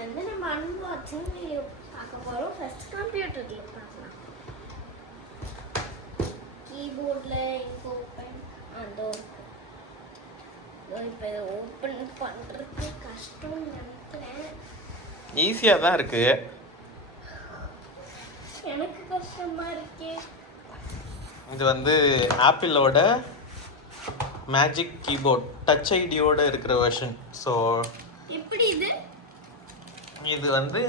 வந்து நம்ம unboxing video பார்க்க போகிறோம். ஃபர்ஸ்ட் கம்ப்யூட்டரில் பார்க்கலாம். கீபோர்டில் இங்கே ஓப்பன் அதோ இப்போ இதை ஓப்பன் பண்ணுறதுக்கு கஷ்டம்னு நினைக்கிறேன். ஈஸியாக தான் இருக்கு. எனக்கு கஷ்டமாக இருக்கே. இது வந்து ஆப்பிளோட மேஜிக் கீபோர்ட் டச் ஐடியோட இருக்கிற வெர்ஷன். ஸோ எப்படி இது வந்து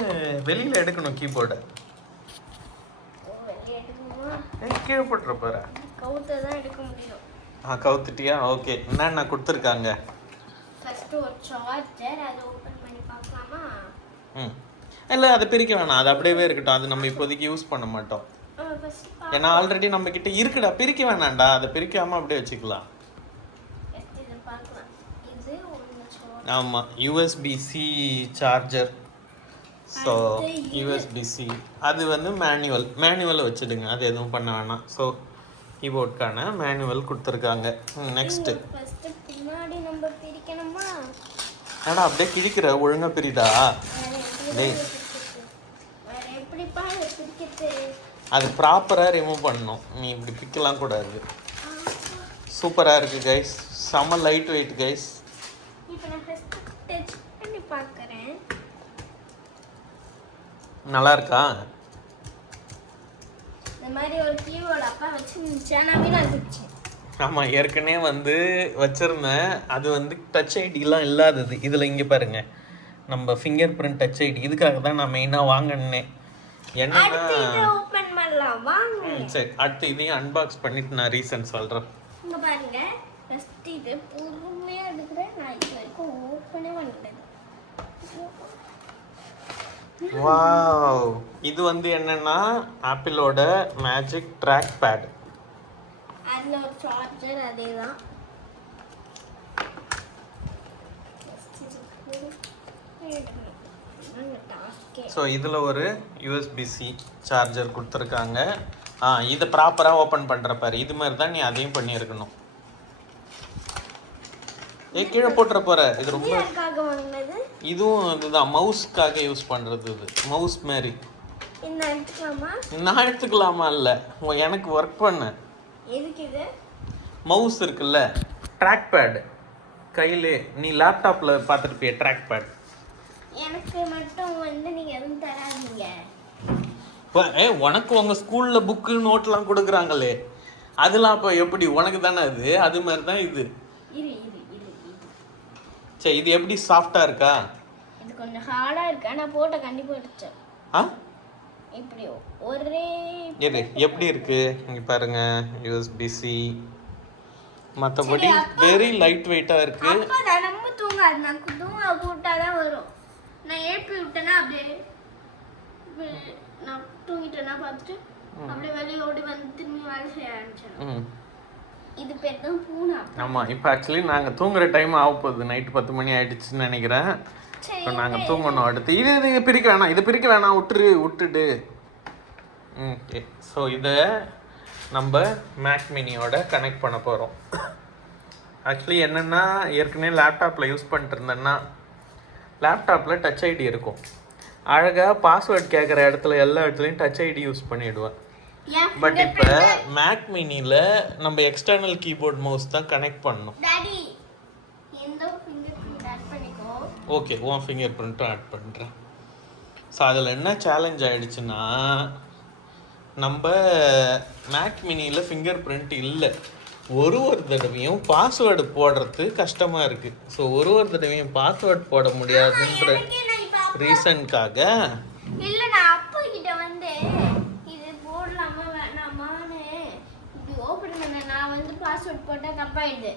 வெளியில் எடுக்கணும் கீபோர்டை. கீழே போட்டுற போகிற கவுத்தை தான் எடுக்க முடியும். கவுத்துட்டியா? ஓகே. என்னென்ன கொடுத்துருக்காங்க? ஃபர்ஸ்ட் ஒரு சார்ஜர், அதை ஓப்பன் பண்ணி பார்க்கலாமா? இல்லை, அதை பிரிக்க வேணாம், அது அப்படியே இருக்கட்டும். அது நம்ம இப்போதைக்கு யூஸ் பண்ண மாட்டோம். ஏன்னா ஆல்ரெடி நம்ம கிட்ட இருக்குடா. பிரிக்க வேணாம்டா, அதை பிரிக்காம அப்படியே வச்சுக்கலாம். ஆமாம், யூஎஸ்பிசி சார்ஜர். ஸோ யூஎஸ்பிசி அது வந்து மேனுவலை வச்சுடுங்க, அது எதுவும் பண்ண வேணாம். ஸோ கீபோர்டுக்கான மேனுவல் கொடுத்துருக்காங்க. நெக்ஸ்ட்டு ஏடா அப்படியே கிழிக்கிற, ஒழுங்காக பிரிதா? டேய், அது ப்ராப்பராக ரிமூவ் பண்ணணும். நீ இப்படி பிக்கலாம் கூடாது. சூப்பராக இருக்குது கைஸ், செம்ம லைட் வெயிட் கைஸ். நல்லா இருக்கா? ஆமாம், ஏற்கனவே வந்து வச்சுருந்தேன். அது வந்து டச் ஐடிலாம் இல்லாதது. இதில் இங்கே பாருங்கள், நம்ம ஃபிங்கர் பிரிண்ட் டச் ஐடி. இதுக்காக தான் நான் மெயினாக வாங்கினேன். என்னன்னா சரி, அடுத்து இதையும் அன்பாக்ஸ் பண்ணிட்டு நான் ரீசன் சொல்கிறேன். வாவ், இது வந்து என்னன்னா ஆப்பிளோட மேஜிக் ட்ராக் பேட். அதுல ஒரு சார்ஜர், அதேதான். ஸோ இதில் ஒரு யூஎஸ்பிசி சார்ஜர் கொடுத்துருக்காங்க. இதை ப்ராப்பராக ஓப்பன் பண்ணுற பாரு. இது மாதிரி தான் நீ அதையும் பண்ணியிருக்கணும். கீழே போட்டுற போகிற. இது ரொம்ப இதுவும் இதுதான் மவுஸ்க்காக யூஸ் பண்ணுறது. இது மவுஸ் மாதிரி. நான் எடுத்துக்கலாமா? இல்லை, எனக்கு ஒர்க் பண்ண மவுஸ் இருக்குல்ல, ட்ராக் பேட். கையிலே நீ லேப்டாப்பில் பார்த்துருப்பிய ட்ராக் பேட். எனக்கு மட்டும் வந்து நீங்கள் எதுவும் தராதீங்க. உனக்கு உங்கள் ஸ்கூலில் புக்கு நோட்லாம் கொடுக்குறாங்களே, அதெல்லாம் இப்போ எப்படி உனக்கு தானே? அது மாதிரி தான் இது. சரி, இது எப்படி சாஃப்டா இருக்கா? இது கொஞ்சம் ஹார்டா இருக்கு. நான் போட்ட கண்டிப்பா எடுச்சேன். இப்படி ஒரே இது எப்படி இருக்கு இங்க பாருங்க. யூஎஸ்பிசி மத்தபடி வெரி லைட் வெயிட்டா இருக்கு. அப்ப நம்ம தூங்காது. நான் தூங்க போட்டா தான் வரும். நான் ஏப்பி விட்டேனா அப்படியே நான் தூங்கிட்டேனா பார்த்துட்டு அப்படியே வெளியே ஓடி வந்து திரும்பி வேலை செய்ய ஆரம்பிச்சேன். இது பேர் தான் பூனா. ஆமாம், இப்போ ஆக்சுவலி நாங்கள் தூங்குற டைம் ஆக போகுது. நைட்டு 10 மணி ஆகிடுச்சுன்னு நினைக்கிறேன். இப்போ நாங்கள் தூங்கணும். அடுத்து இது பிரிக்க வேணாம், இது பிரிக்க வேணாம், விட்டுடு. ஓகே, ஸோ இதை நம்ம மேக் மினியோட கனெக்ட் பண்ண போகிறோம். ஆக்சுவலி என்னென்னா, ஏற்கனவே லேப்டாப்பில் யூஸ் பண்ணிட்டு இருந்தேன்னா, லேப்டாப்பில் டச் ஐடி இருக்கும். அழகாக பாஸ்வேர்ட் கேட்குற இடத்துல எல்லா இடத்துலையும் டச் ஐடி யூஸ் பண்ணிவிடுவேன். பட் இப்போ மேக் மினியில் நம்ம எக்ஸ்டர்னல் கீபோர்ட் மவுஸ் தான் கனெக்ட் பண்ணணும். ஓகே, உன் ஃபிங்கர் பிரிண்ட்டும் ஆட் பண்ணுறேன். ஸோ அதில் என்ன சேலஞ்ச் ஆகிடுச்சுன்னா, நம்ம மேக் மினியில் ஃபிங்கர் பிரிண்ட் இல்லை. ஒரு தடவையும் பாஸ்வேர்டு போடுறது கஷ்டமாக இருக்குது. ஸோ ஒரு தடவையும் பாஸ்வேர்டு போட முடியாதுன்ற ரீசனுக்காக பாஸ்வேர்ட் போட்டா தப்பாயிடுது.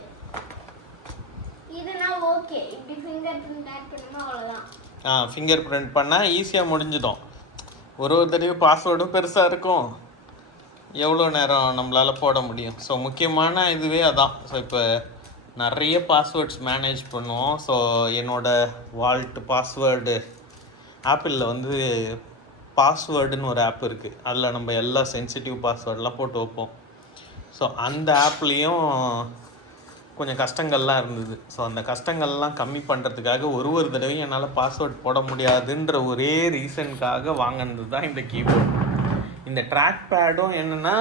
இதுனா ஓகே. இப்படி ஃபிங்கர் பிரிண்ட் ஆட் பண்ணா அவ்வளவுதான். ஃபிங்கர் பிரிண்ட் பண்ணா ஈஸியா முடிஞ்சிடும். ஒரு தடவை பாஸ்வேர்டும் பெருசா இருக்கும். எவ்வளோ நேரம் நம்மளால போட முடியும்? ஸோ முக்கியமான இதுவே அதான். ஸோ இப்போ நிறைய பாஸ்வேர்ட்ஸ் மேனேஜ் பண்ணுவோம். ஸோ என்னோட வால்ட் பாஸ்வேர்டு ஆப்பிளில் வந்து பாஸ்வேர்டுன்னு ஒரு ஆப் இருக்குது. அதில் நம்ம எல்லா சென்சிட்டிவ் பாஸ்வேர்டெலாம் போட்டு வைப்போம். ஸோ அந்த ஆப்லேயும் கொஞ்சம் கஷ்டங்கள்லாம் இருந்தது. ஸோ அந்த கஷ்டங்கள்லாம் கம்மி பண்ணுறதுக்காக ஒரு தடவையும் என்னால் பாஸ்வேர்ட் போட முடியாதுன்ற ஒரே ரீசனுக்காக வாங்கினது தான் இந்த கீபோர்ட். இந்த ட்ராக் பேடும் என்னென்னா,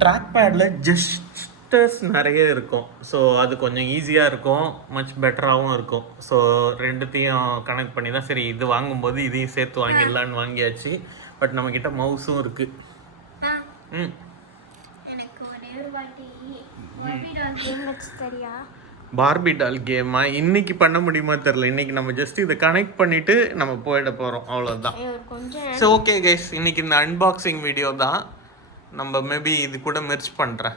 ட்ராக் பேடில் ஜெஸ்டர்ஸ் நிறைய இருக்கும். ஸோ அது கொஞ்சம் ஈஸியாக இருக்கும், மச் பெட்டராகவும் இருக்கும். ஸோ ரெண்டுத்தையும் கனெக்ட் பண்ணி தான் சரி இது வாங்கும்போது இதையும் சேர்த்து வாங்கிடலான்னு வாங்கியாச்சு. பட் நம்மக்கிட்ட மவுஸும் இருக்குது. எனக்கு ஒரே ஒரு வாட்டி பார்பி டால் கேம் வச்சு தரியா? பார்பி டால் கேமா இன்னைக்கு பண்ண முடியுமா தெரியல. இன்னைக்கு நம்ம ஜஸ்ட் இதை கனெக்ட் பண்ணிட்டு நம்ம போயிட போகிறோம், அவ்வளோதான். ஸோ ஓகே கைஸ், இன்னைக்கு இந்த அன்பாக்சிங் வீடியோ தான். நம்ம மேபி இது கூட மெர்ச் பண்ணுறேன்.